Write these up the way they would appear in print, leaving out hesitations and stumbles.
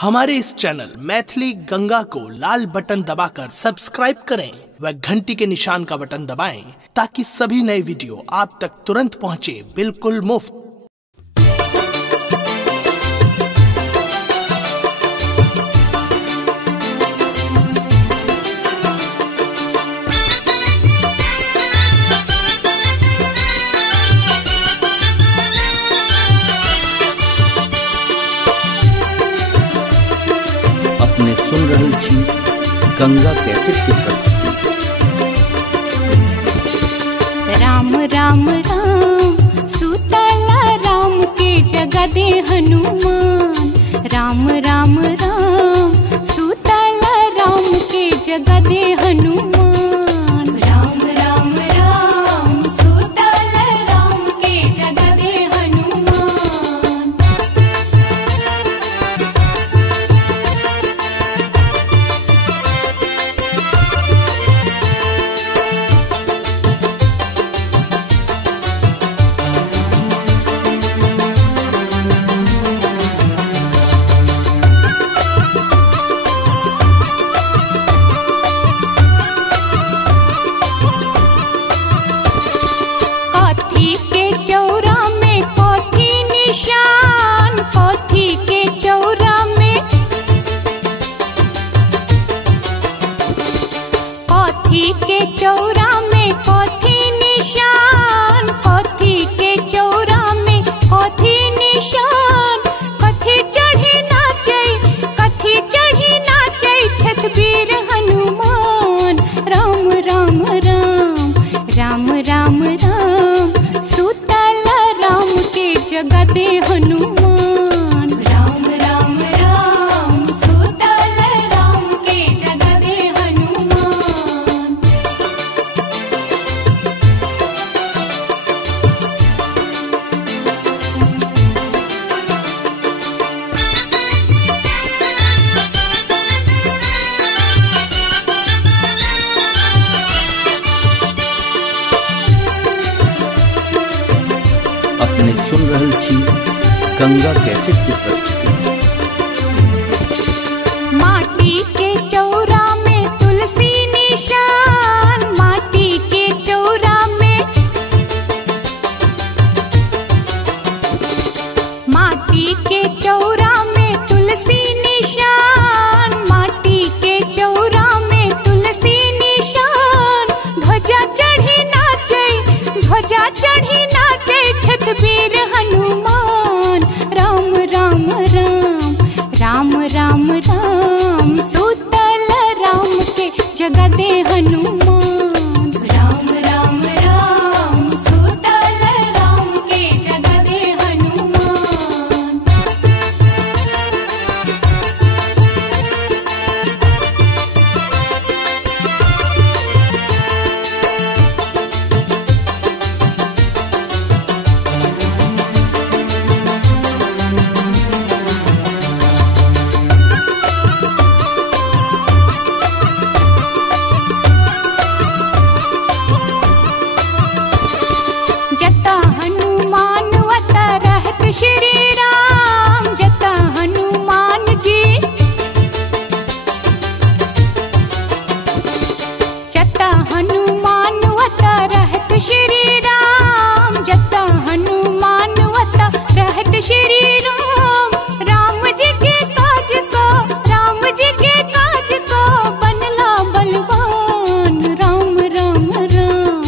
हमारे इस चैनल मैथिली गंगा को लाल बटन दबाकर सब्सक्राइब करें व घंटी के निशान का बटन दबाएं ताकि सभी नए वीडियो आप तक तुरंत पहुंचे बिल्कुल मुफ्त। अपने सुन रहल छी गंगा कैसेट के प्रस्तुति। राम राम राम सुतला राम के जगदे हनुमान। राम राम राम सुतला राम के जगदे हनुमान। राम राम राम सुतला राम के जगदे हनुमान। चौरा में कथी निशान, कथी के चौरा में कथी निशान। कथी चढ़ी नाचे छतबीर हनुमान। राम राम राम राम राम राम सुतल राम के जगदे हनुमान। राम राम राम सुतल राम के जगदे हनुमान। अपने सुन रहल छी गंगा कैसेट की प्रस्तुति। माटी के चौरा में तुलसी निशान, माटी के चौरा में, माटी के चौरा में तुलसी निशान, माटी के चौरा में तुलसी निशान। ध्वजा चढ़ी नाचे छतबीर हनुमान। राम राम राम राम राम राम सुतल राम के जगदे हनुमान। राम राम राम सुतल राम के जगदे हनुमान। जता हनुमान वता रहत श्री राम। जता हनुमान जी, जता हनुमान वता रहत श्री राम। जता हनुमान वता रहत श्री राम। राम जी के काज को, राम जी के काज को बनला बलवान। राम राम राम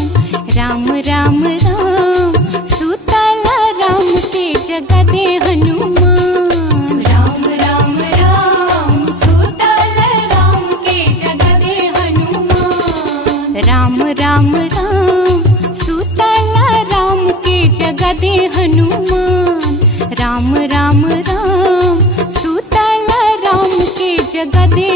राम राम राम सुतल राम के जगदे हनुमान। राम राम राम सुतल राम के जगदे हनुमान। राम राम राम सुतल राम के जगदे हनुमान। राम राम राम सुतल राम के जगदे